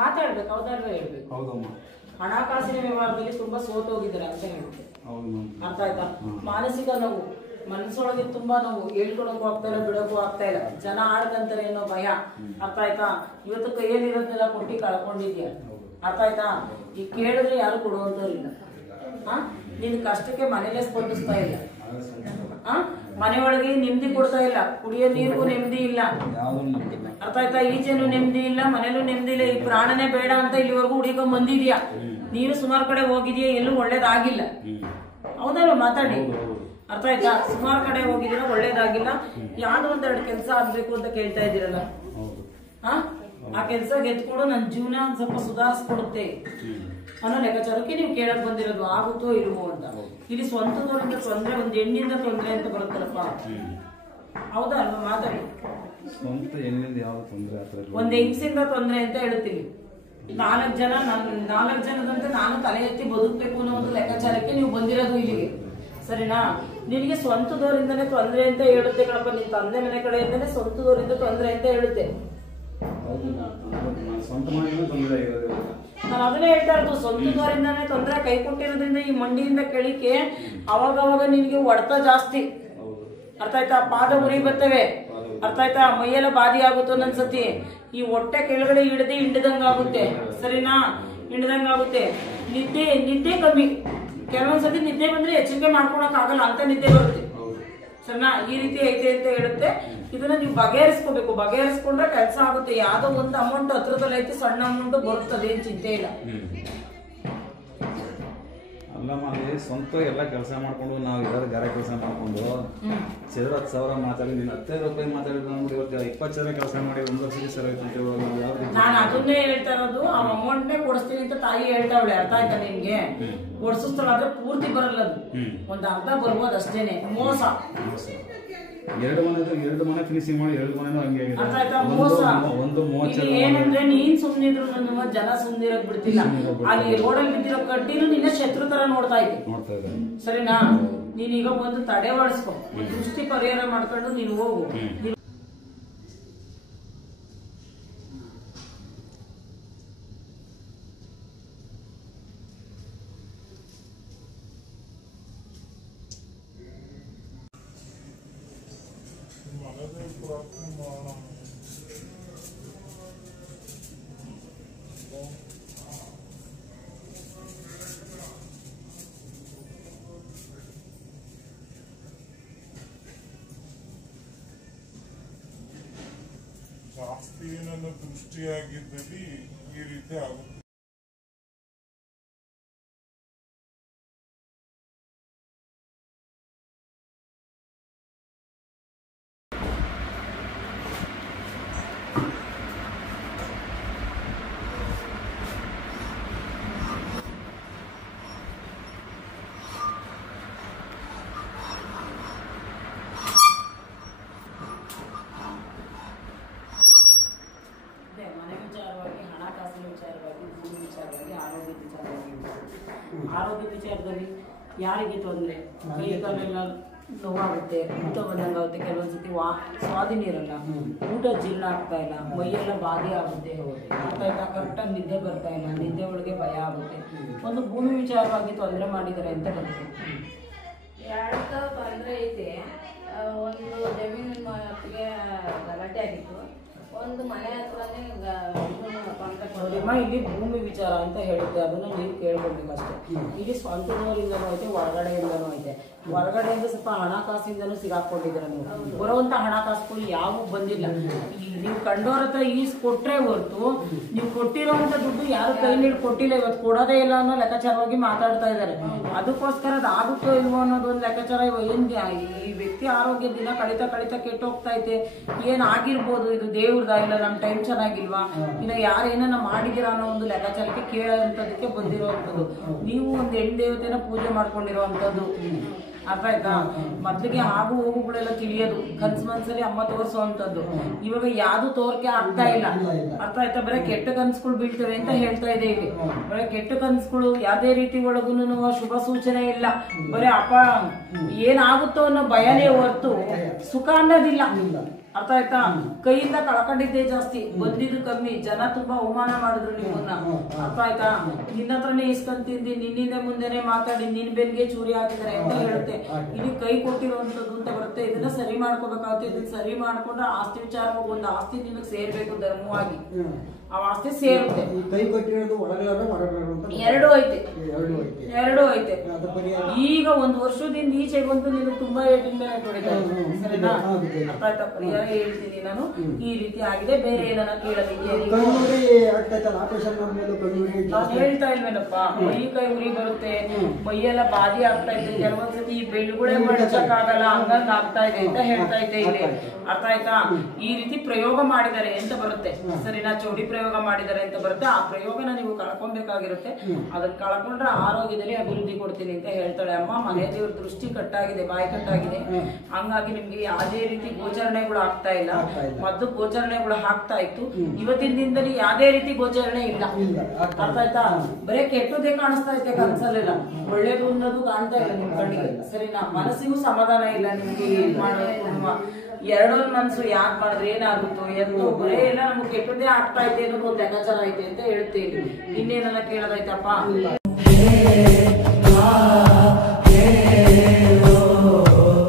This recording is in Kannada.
ಮಾತಾಡ್ಬೇಕು, ಹೌದಲ್ವೇ ಹೇಳ್ಬೇಕು. ಹಣಕಾಸಿನ ವ್ಯವಹಾರದಲ್ಲಿ ತುಂಬಾ ಸೋತೋಗಿದ್ದಾರೆ ಅಂತ ಹೇಳ್ತಾರೆ. ಅರ್ಥ ಆಯ್ತಾ? ಮಾನಸಿಕ ನೋವು, ಮನಸ್ಸೊಳಗೆ ತುಂಬಾ ನೋವು, ಹೇಳ್ಕೊಳಕ್ಕೂ ಆಗ್ತಾ ಇಲ್ಲ, ಬಿಡಕ್ಕೂ ಆಗ್ತಾ ಇಲ್ಲ. ಜನ ಆಡ್ಕಂತಾರೆ ಅನ್ನೋ ಭಯ. ಅರ್ಥ ಆಯ್ತಾ? ಇವತ್ತು ಕೈಯಲ್ಲಿರೋದನ್ನೆಲ್ಲ ಕೊಟ್ಟಿ ಕಳ್ಕೊಂಡಿದ್ಯಾ. ಅರ್ಥ ಆಯ್ತಾ? ಈಗ ಕೇಳಿದ್ರೆ ಯಾರು ಕೊಡುವಂತವ್ರಿಲ್ಲ. ನಿನ್ ಕಷ್ಟಕ್ಕೆ ಮನೇಲೆ ಸ್ಪಂದಿಸ್ತಾ ಇಲ್ಲ. ಮನೆಯೊಳಗೆ ನೆಮ್ಮದಿ ಕೊಡ್ತಾ ಇಲ್ಲ, ಕುಡಿಯೋ ನೀರಿಗೂ ನೆಮ್ಮದಿ ಇಲ್ಲ. ಅರ್ಥ ಆಯ್ತಾ? ಈಚೆನೂ ನೆಮ್ಮದಿ ಇಲ್ಲ, ಮನೇಲೂ ನೆಮ್ಮದಿ ಇಲ್ಲ. ಈ ಪ್ರಾಣನೇ ಬೇಡ ಅಂತ ಇಲ್ಲಿವರೆಗೂ ಹುಡುಕೊಂಡ್ ಬಂದಿದ್ಯಾ. ನೀನು ಸುಮಾರು ಕಡೆ ಹೋಗಿದ್ಯಾ, ಎಲ್ಲೂ ಒಳ್ಳೇದಾಗಿಲ್ಲ. ಹೌದಲ್ವ? ಮಾತಾಡಿ. ಅರ್ಥ ಆಯ್ತಾ? ಸುಮಾರು ಕಡೆ ಹೋಗಿದ್ದೀರ, ಒಳ್ಳೇದಾಗಿಲ್ಲ. ಯಾವ್ದೋ ಒಂದೆರಡು ಕೆಲಸ ಆಗ್ಬೇಕು ಅಂತ ಕೇಳ್ತಾ ಇದ್ದೀರಲ್ಲ, ಆ ಕೆಲಸ ಗೆದ್ಕೊಂಡು ನನ್ನ ಜೀವನ ಒಂದ್ ಸ್ವಲ್ಪ ಸುಧಾರಿಸ್ಕೊಡುತ್ತೆ ಅನ್ನೋ ಲೆಕ್ಕಾಚಾರಕ್ಕೆ ನೀವು ಕೇಳಕ್ ಬಂದಿರೋದು. ಆಗುತ್ತೋ ಇಲ್ವೋ ಅಂತ. ಇಲ್ಲಿ ಸ್ವಂತದವರಿಂದ ತೊಂದ್ರೆ, ಒಂದ್ ಹೆಣ್ಣಿಂದ ತೊಂದ್ರೆ ಅಂತ ಬರುತ್ತಲ್ಲಪ್ಪ. ಹೌದಾ ಅಲ್ವಾ? ಮಾತಾಡಿ. ಒಂದ್ ಹೆಂಗಸಿಂದ ತೊಂದ್ರೆ ಅಂತ ಹೇಳ್ತೀವಿ. 4 ಜನದಂತೆ ನಾನು ತಲೆ ಎತ್ತಿ ಬದುಕ್ಬೇಕು ಅನ್ನೋ ಒಂದು ಲೆಕ್ಕಾಚಾರಕ್ಕೆ ನೀವು ಬಂದಿರೋದು ಇಲ್ಲಿಗೆ. ಸರಿನಾ? ನಿನಗೆ ಸ್ವಂತದವರಿಂದನೇ ತೊಂದ್ರೆ ಅಂತ ಹೇಳುತ್ತೆ ಕಣಪ್ಪ. ನಿನ್ ತಂದೆ ಮನೆ ಕಡೆಯಿಂದನೇ ಸ್ವಂತದವರಿಂದ ತೊಂದ್ರೆ ಅಂತ ಹೇಳುತ್ತೆ. ನಾನು ಅದನ್ನೇ ಹೇಳ್ತಾ ಇರೋದು. ಸ್ವಂತದವರಿಂದಾನೇ ತೊಂದ್ರೆ, ಕೈ ಕೊಟ್ಟಿರೋದ್ರಿಂದ ಈ ಮಂಡಿಯಿಂದ ಕೆಳಿಕೆ ಅವಾಗವಾಗ ನಿನ್ಗೆ ಹೊಡೆತ ಜಾಸ್ತಿ. ಅರ್ಥ ಆಯ್ತಾ? ಪಾದ ಉರಿ ಬರ್ತವೆ. ಅರ್ಥ ಆಯ್ತಾ? ಮೈಯೆಲ್ಲ ಬಾದಿ ಆಗುತ್ತೆ ಒಂದೊಂದ್ಸತಿ. ಈ ಹೊಟ್ಟೆ ಕೆಳಗಡೆ ಹಿಂಡದಂಗಾಗುತ್ತೆ. ಸರಿನಾ? ಹಿಂಡದಂಗಾಗುತ್ತೆ. ನಿದ್ದೆ ಕಮ್ಮಿ. ಕೆಲವೊಂದ್ಸತಿ ನಿದ್ದೆ ಬಂದ್ರೆ ಎಚ್ಚರಿಕೆ ಮಾಡ್ಕೊಳಕ್ ಆಗಲ್ಲ ಅಂತ ನಿದ್ದೆ ಬರುತ್ತೆ. ಸರಿನಾ? ಈ ರೀತಿ ಐತೆ ಅಂತ ಹೇಳುತ್ತೆ. ಇದನ್ನ ನೀವು ಬಗೆಹರಿಸ್ಕೋಬೇಕು. ಬಗೆಹರಿಸ್ಕೊಂಡ್ರೆ ಕೆಲಸ ಆಗುತ್ತೆ. ಯಾವ್ದೋ ಒಂದು ಅಮೌಂಟ್ ಹತ್ರದಲ್ಲಿ ಐತಿ, ಸಣ್ಣ ಅಮೌಂಟ್ ಬರುತ್ತದೆ, ಏನ್ ಚಿಂತೆ ಇಲ್ಲ. ಅಲ್ಲಮ್ಮ, ಅಲ್ಲಿ ಸ್ವಂತ ಎಲ್ಲ ಕೆಲಸ ಮಾಡ್ಕೊಂಡು ನಾವು ಇರೋದು ಗಾರೆ ಕೆಲಸ ಮಾಡ್ಕೊಂಡು 10,000 ಮಾತಾಡಿ, ನೀನು 15 ರೂಪಾಯಿ ಮಾತಾಡಿದ್ರೆ ನೋಡಿ, ಇವತ್ತು 20 ಸಾವಿರ ಕೆಲಸ ಮಾಡಿ 1 ವರ್ಷಕ್ಕೆ ಸರ್ ಆಯ್ತು ಅಂತ ಹೇಳುವಾಗ ನಾನು ಅದನ್ನೇ ಹೇಳ್ತಾ ಇರೋದು. ಆ ಅಮೌಂಟ್ನೇ ಕೊಡಿಸ್ತೀನಿ ಅಂತ ತಾಯಿ ಹೇಳ್ತಾವಳೆ. ಅರ್ಥ ಆಯ್ತಾ ನಿನ್ಗೆ? ಕೊಡ್ಸಿಸ್ತಾಳೆ ಪೂರ್ತಿ ಬರಲ್ಲ, ಅದು ಒಂದ್ ಅರ್ಧ ಬರ್ಬೋದು ಅಷ್ಟೇನೆ. ಮೋಸ. 2 ಮನೆ ಫಿನಿಶಿಂಗ್ ಮಾಡಿ 2 ಮನೆ ಹಂಗೆ. ಅರ್ಥ ಆಯ್ತಾ? ಮೋಸ. ಏನಂದ್ರೆ ನೀನ್ ಸುಮ್ನಿದ್ರು ನನ್ನ ಜನ ಸುಮ್ನಿರಕ್ ಬಿಡ್ತಿಲ್ಲ. ಅಲ್ಲಿ ರೋಡಲ್ಲಿ ಬಿದ್ದಿರೋ ಕಡ್ಡಿನೂ ನಿನ್ನ ಶತ್ರು ತರ ನೋಡ್ತಾ ಇದ್ದೆ. ಸರಿನಾ? ನೀನೀಗ ಒಂದು ತಡೆ ಮಾಡಿಸ್ಕೊ, ದೃಷ್ಟಿ ಪರಿಹಾರ ಮಾಡ್ಕೊಂಡು ನೀನು ಹೋಗು. ಜಾಸ್ತಿ ಏನಾದ್ರು ದೃಷ್ಟಿಯಾಗಿದ್ದಲ್ಲಿ ಈ ರೀತಿ ಆಗುತ್ತೆ. ಆರೋಗ್ಯ ವಿಚಾರದಲ್ಲಿ ಯಾರಿಗೆ ತೊಂದರೆ, ಕೈ ಕಾಲೆಲ್ಲ ನೋವಾಗುತ್ತೆ, ಊಟ ಬಂದಂಗಾಗುತ್ತೆ, ಕೆಲವೊಂದ್ಸತಿ ಸ್ವಾಧೀನ ಇರಲ್ಲ, ಊಟ ಜೀರ್ಣ ಆಗ್ತಾ ಇಲ್ಲ, ಮೈಯೆಲ್ಲ ಬಾಧೆ ಆಗುತ್ತೆ, ಕರೆಕ್ಟಾಗಿ ನಿದ್ದೆ ಬರ್ತಾ ಇಲ್ಲ, ನಿದ್ದೆ ಒಳಗೆ ಭಯ ಆಗುತ್ತೆ. ಒಂದು ಭೂಮಿ ವಿಚಾರವಾಗಿ ತೊಂದರೆ ಮಾಡಿದ್ದಾರೆ ಅಂತ ಬರುತ್ತೆ. 2 ತೊಂದರೆ ಐತೆ. ಒಂದು ಜಮೀನಿನ ಹೊತ್ತಿಗೆ ಗಲಾಟೆ ಆಗಿತ್ತು, ಒಂದು ಮನೆ ಹತ್ರನೇ ಇಲ್ಲಿ ಭೂಮಿ ವಿಚಾರ ಅಂತ ಹೇಳುತ್ತೆ. ಅದನ್ನ ನೀವು ಕೇಳ್ಕೊಳ್ಬೇಕು ಅಷ್ಟೇ. ಇಲ್ಲಿ ಸ್ವಂತದವರಿಂದನೂ ಐತೆ, ಹೊರಗಡೆಯಿಂದನೂ ಐತೆ. ಹೊರಗಡೆಯಿಂದ ಸ್ವಲ್ಪ ಹಣಕಾಸಿಂದನೂ ಸಿಗಾಕೊಂಡಿದ್ದೀರ ನೀವು. ಬರುವಂತ ಹಣಕಾಸುಗಳು ಯಾವ ಬಂದಿಲ್ಲ. ನೀವು ಕಂಡೋರ ಹತ್ರ ಈಸ್ ಕೊಟ್ರೆ ಹೊರತು ನೀವು ಕೊಟ್ಟಿರೋಂಥ ದುಡ್ಡು ಯಾರು ಕೈಲಿ ಕೊಟ್ಟಿಲ್ಲ, ಇವತ್ತು ಕೊಡೋದೇ ಇಲ್ಲ ಅನ್ನೋ ಲೆಕ್ಕಾಚಾರವಾಗಿ ಮಾತಾಡ್ತಾ ಇದ್ದಾರೆ. ಅದಕ್ಕೋಸ್ಕರ ಅದು ಆಗುತ್ತೋ ಇಲ್ವೋ ಅನ್ನೋದು ಒಂದು ಲೆಕ್ಕಾಚಾರ. ಏನ್ ಈ ವ್ಯಕ್ತಿ ಆರೋಗ್ಯ ದಿನ ಕಳಿತಾ ಕೆಟ್ಟು ಹೋಗ್ತಾ ಐತೆ. ಏನ್ ಆಗಿರ್ಬೋದು, ಇದು ದೇವ್ರದ ಇಲ್ಲ, ನಮ್ಮ ಟೈಮ್ ಚೆನ್ನಾಗಿಲ್ವಾ, ಇಲ್ಲ ಯಾರೇನ ಮಾಡಿದಿರ ಅನ್ನೋ ಒಂದು ಲೆಕ್ಕಾಚಾರಕ್ಕೆ ಕೇಳೋಂಥದಕ್ಕೆ ಬಂದಿರುವಂಥದ್ದು. ನೀವು ಒಂದು ಹೆಣ್ಣು ದೇವತೆನ ಪೂಜೆ ಮಾಡ್ಕೊಂಡಿರುವಂಥದ್ದು. ಅರ್ಥ ಆಯ್ತಾ? ಮೊದ್ಲಿಗೆ ಆಗು ಹೋಗುಗಳೆಲ್ಲ ತಿಳಿಯೋದು, ಮನ್ಸಲ್ಲಿ ಅಮ್ಮ ತೋರಿಸುವಂಥದ್ದು. ಇವಾಗ ಯಾವ್ದು ತೋರ್ಕೆ ಆಗ್ತಾ ಇಲ್ಲ. ಅರ್ಥ ಆಯ್ತಾ? ಬರೀ ಕೆಟ್ಟ ಕನ್ಸುಗಳು ಬೀಳ್ತವೆ ಅಂತ ಹೇಳ್ತಾ ಇದೆ ಇಲ್ಲಿ. ಬರೀ ಕೆಟ್ಟ ಕನ್ಸುಗಳು ಯಾವುದೇ ರೀತಿ ಒಳಗೂನು ಶುಭ ಸೂಚನೆ ಇಲ್ಲ. ಬರೀ ಏನಾಗುತ್ತೋ ಅನ್ನೋ ಭಯನೇ ಹೊರತು ಸುಖ ಅನ್ನೋದಿಲ್ಲ. ಅರ್ಥ ಆಯ್ತಾ? ಕೈಯಿಂದ ಕಳ್ಕೊಂಡಿದ್ದೇ ಜಾಸ್ತಿ, ಬಂದಿದ್ದು ಕಮ್ಮಿ. ಜನ ತುಂಬಾ ಅವಮಾನ ಮಾಡಿದ್ರು ನಿಮ್ಮನ್ನ. ಅರ್ಥ ಆಯ್ತಾ? ನಿನ್ನ ಹತ್ರನೇ ಇಸ್ಕೊಂಡ್ ತಿಂದಿ, ನಿನ್ನಿಂದ ಮುಂದೆನೆ ಮಾತಾಡಿ ನಿನ್ ಬೆನ್ಗೆ ಚೂರಿ ಹಾಕಿದ್ದಾರೆ ಅಂತ ಹೇಳುತ್ತೆ. ಇಲ್ಲಿ ಕೈ ಕೊಟ್ಟಿರುವಂತದ್ದು ಅಂತ ಬರುತ್ತೆ. ಇದನ್ನ ಸರಿ ಮಾಡ್ಕೋಬೇಕಾಗುತ್ತೆ. ಇದನ್ನ ಸರಿ ಮಾಡ್ಕೊಂಡ್ರೆ ಆಸ್ತಿ ವಿಚಾರವಾಗಿ ಒಂದು ಆಸ್ತಿ ನಿನಗೆ ಸೇರ್ಬೇಕು ಧರ್ಮವಾಗಿ, ಆ ಆಸ್ತಿ ಸೇರುತ್ತೆ. ಕೈ ಕೊಟ್ಟಿರೋದು ಒಳಗಡೆ ಹೊರಗಡೆ ಎರಡೂ ಐತೆ. ಈಗ ಒಂದು ವರ್ಷದಿಂದ ಈಚೆಗೆ ಬಂದು ನೀನು ತುಂಬಾ ಏಟಿನ ಮೇಲೆ ಹೊಡಿತಾರೆ. ಸರಿನಾ? ಅರ್ಥ ಆಯ್ತಾ? ಪರಿಹಾರ ಹೇಳ್ತೀನಿ ನಾನು. ಈ ರೀತಿ ಆಗಿದೆ. ಬೇರೆ ಏನನ್ನ ಕೇಳೋದಿದೆಯಾ? ನಾನು ಹೇಳ್ತಾ ಇಲ್ವೇನಪ್ಪ, ಮೈ ಕೈ ಉರಿ ಬರುತ್ತೆ, ಮೈಯೆಲ್ಲ ಬಾಧಿ ಆಗ್ತಾ ಇದೆ, ಕೆಲವೊಂದ್ಸತಿ ಈ ಬೆಳ್ಳುಗಳೇ ಬಳಸಕ್ಕಾಗಲ್ಲ, ಹಂಗಂಗ್ ಆಗ್ತಾ ಇದೆ ಅಂತ ಹೇಳ್ತಾ ಇದ್ದೆ ಇಲ್ಲಿ. ಅರ್ಥ ಆಯ್ತಾ? ಈ ರೀತಿ ಪ್ರಯೋಗ ಮಾಡಿದ್ದಾರೆ ಅಂತ ಬರುತ್ತೆ. ಸರಿನಾ? ಚೌಡಿ ಪ್ರಯೋಗ ಮಾಡಿದ್ದಾರೆ ಅಂತ ಬರುತ್ತೆ. ಆ ಪ್ರಯೋಗನ ನೀವು ಕಳ್ಕೊಬೇಕಾಗಿರುತ್ತೆ. ಅದನ್ನ ಕಳ್ಕೊಂಡ್ರೆ ಆರೋಗ್ಯದಲ್ಲಿ ಅಭಿವೃದ್ಧಿ ಕೊಡ್ತೀನಿ ಅಂತ ಹೇಳ್ತಾಳೆ ಅಮ್ಮ. ಮನೆ ದೇವ್ರ ದೃಷ್ಟಿ ಕಟ್ಟಾಗಿದೆ, ಬಾಯಿ ಕಟ್ಟಾಗಿದೆ. ಹಂಗಾಗಿ ನಿಮ್ಗೆ ಯಾವುದೇ ರೀತಿ ಗೋಚರಣೆಗಳು ಆಗ್ತಾ ಇಲ್ಲ. ಮೊದಲು ಗೋಚರಣೆಗಳು ಆಗ್ತಾ ಇತ್ತು, ಇವತ್ತಿನ ದಿನದಲ್ಲಿ ಯಾವುದೇ ರೀತಿ ಗೋಚರಣೆ ಇಲ್ಲ. ಅರ್ಥ ಆಯ್ತಾ? ಬರೀ ಕೆಟ್ಟದೇ ಕಾಣಿಸ್ತಾ ಐತೆ, ಕನ್ಸಲ್ಲಿಲ್ಲ. ಒಳ್ಳೇದು ಅನ್ನೋದು ಕಾಣ್ತಾ ಇಲ್ಲ ನಿಮ್ ಕಣ್ಣಿಗೆ. ಸರಿನಾ? ಮನಸ್ಸಿಗೂ ಸಮಾಧಾನ ಇಲ್ಲ ನಿಮ್ಗೆ. ಏನ್ ಮಾಡೋದು? ಎರಡೊಂದು ಮನ್ಸು ಯಾಕೆ ಮಾಡಿದ್ರೆ ಏನಾಗುತ್ತೋ ಎಂದು ಬರೇ ಎಲ್ಲ ನಮ್ಗೆ ಕೆಟ್ಟದೇ ಆಗ್ತಾ ಐತೆ ಅನ್ನೋದು ಒಂದು ಲೆಕ್ಕಾಚಾರ ಐತೆ ಅಂತ ಹೇಳ್ತೇನೆ. ಇನ್ನೇನೆಲ್ಲ ಕೇಳೋದೈತಪ್ಪ?